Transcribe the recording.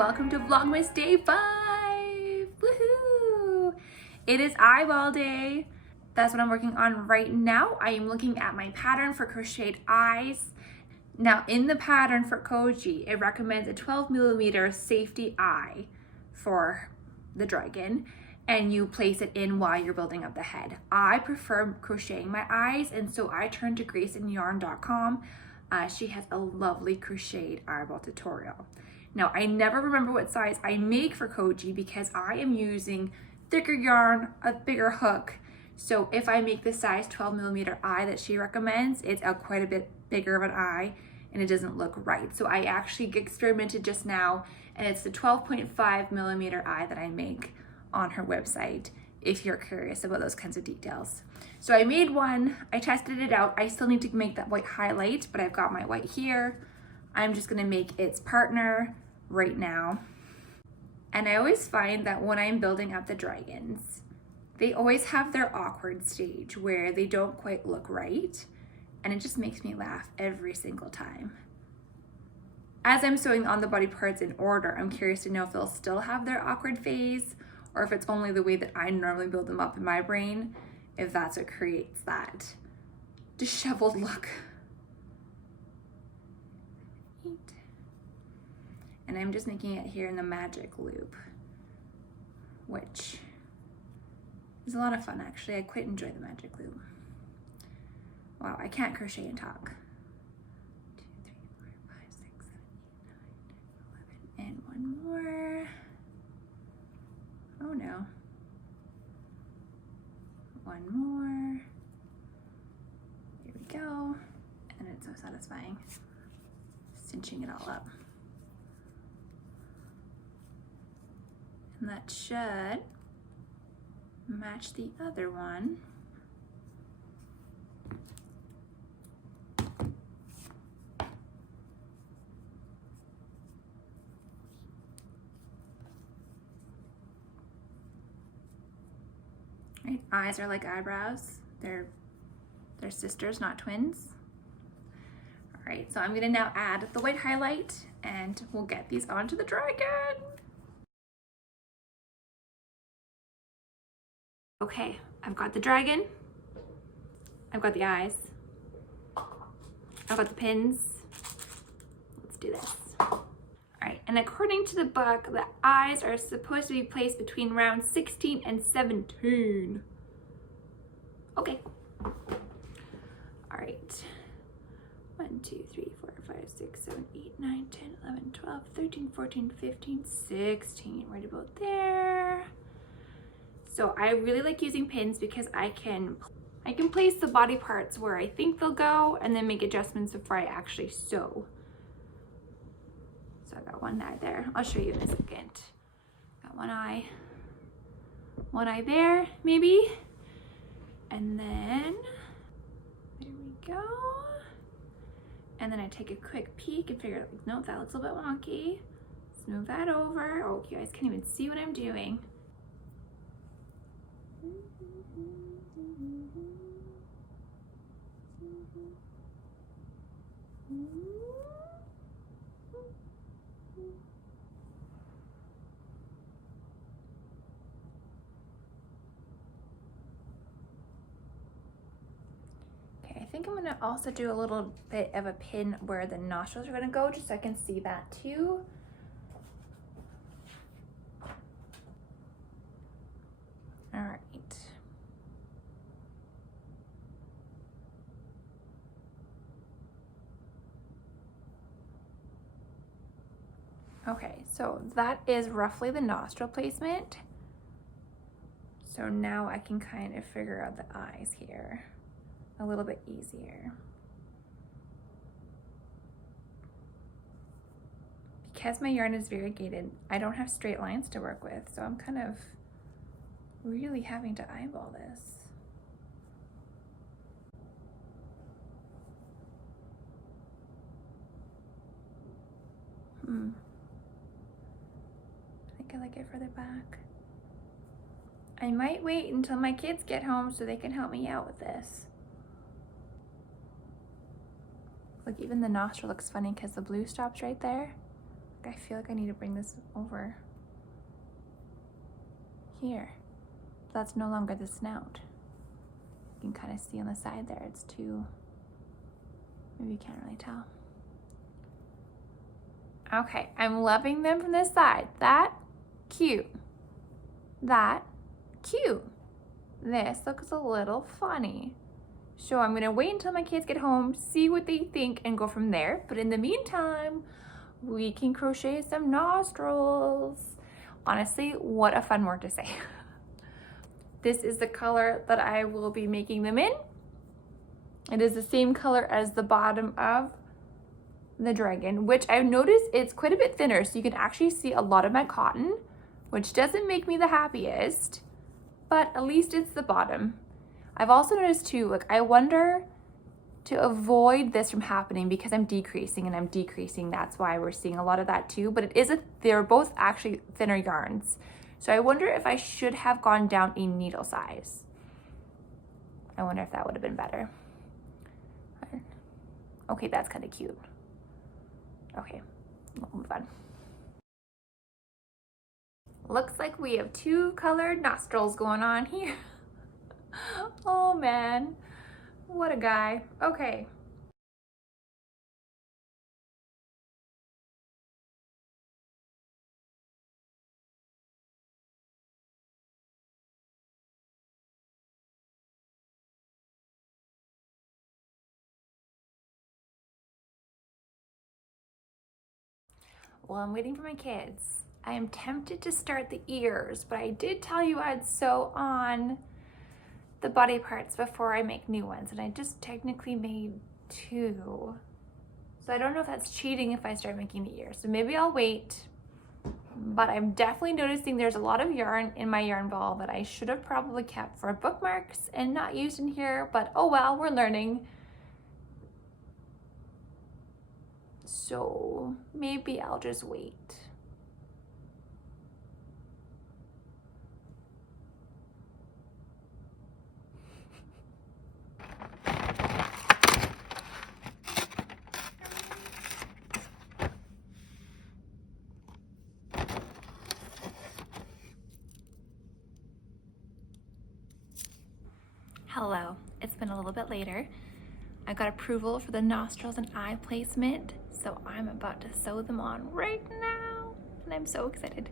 welcome to Vlogmas Day 5! Woohoo! It is eyeball day. That's what I'm working on right now. I am looking at my pattern for Crochet Eyes. Now in the pattern for Koji, it recommends a 12mm safety eye for the dragon, and you place it in while you're building up the head. I prefer crocheting my eyes, and so I turned to GraceandYarn.com. She has a lovely crocheted eyeball tutorial. Now, I never remember what size I make for Koji because I am using thicker yarn, a bigger hook. So if I make the size 12mm eye that she recommends, it's quite a bit bigger of an eye and it doesn't look right. So I actually experimented just now, and it's the 12.5mm eye that I make on her website if you're curious about those kinds of details. So I made one, I tested it out. I still need to make that white highlight, but I've got my white here. I'm just gonna make its partner right now. And I always find that when I'm building up the dragons, they always have their awkward stage where they don't quite look right. And it just makes me laugh every single time. As I'm sewing on the body parts in order, I'm curious to know if they'll still have their awkward phase or if it's only the way that I normally build them up in my brain, if that's what creates that disheveled look. And I'm just making it here in the magic loop, which is a lot of fun actually. I quite enjoy the magic loop. Wow, I can't crochet and talk. 2, 3, 4, 5, 6, 7, 8, 9, 10, 11, and one more. Oh no. One more. Here we go. And it's so satisfying. Cinching it all up. And that should match the other one. Right, eyes are like eyebrows. They're sisters, not twins. All right, so I'm gonna now add the white highlight and we'll get these onto the dragon. Okay, I've got the dragon, I've got the eyes, I've got the pins. Let's do this. All right, and according to the book, the eyes are supposed to be placed between rounds 16 and 17. Okay. All right. 1, 2, 3, 4, 5, 6, 7, 8, 9, 10, 11, 12, 13, 14, 15, 16. Right about there. So I really like using pins because I can place the body parts where I think they'll go and then make adjustments before I actually sew. So I got one eye there. I'll show you in a second. Got one eye there, maybe. And then, there we go. And then I take a quick peek and figure out, like, no, that looks a little bit wonky. Let's move that over. Oh, you guys can't even see what I'm doing. Okay, I think I'm gonna also do a little bit of a pin where the nostrils are gonna go, just so I can see that too. All right. Okay, so that is roughly the nostril placement. So now I can kind of figure out the eyes here a little bit easier. Because my yarn is variegated, I don't have straight lines to work with, so I'm kind of really having to eyeball this. I like it further back. I might wait until my kids get home so they can help me out with this. Look, even the nostril looks funny because the blue stops right there. I feel like I need to bring this over here. That's no longer the snout. You can kind of see on the side there, it's too, maybe you can't really tell. Okay, I'm loving them from this side. That, cute. That, cute. This looks a little funny. So I'm gonna wait until my kids get home, see what they think, and go from there. But in the meantime, we can crochet some nostrils. Honestly, what a fun word to say. This is the color that I will be making them in. It is the same color as the bottom of the dragon, which I've noticed it's quite a bit thinner, so you can actually see a lot of my cotton, which doesn't make me the happiest, but at least it's the bottom. I've also noticed too, like, I wonder, to avoid this from happening, because I'm decreasing and I'm decreasing, that's why we're seeing a lot of that too, but they're both actually thinner yarns. So I wonder if I should have gone down a needle size. I wonder if that would have been better. Okay, that's kind of cute. Okay, we'll move on. Looks like we have two colored nostrils going on here. Oh man, what a guy. Okay. Well, I'm waiting for my kids. I am tempted to start the ears, but I did tell you I'd sew on the body parts before I make new ones, and I just technically made two. So I don't know if that's cheating if I start making the ears. So maybe I'll wait, but I'm definitely noticing there's a lot of yarn in my yarn ball that I should have probably kept for bookmarks and not used in here, but oh well, we're learning. So maybe I'll just wait. Hello, it's been a little bit later. I got approval for the nostrils and eye placement, so I'm about to sew them on right now, and I'm so excited.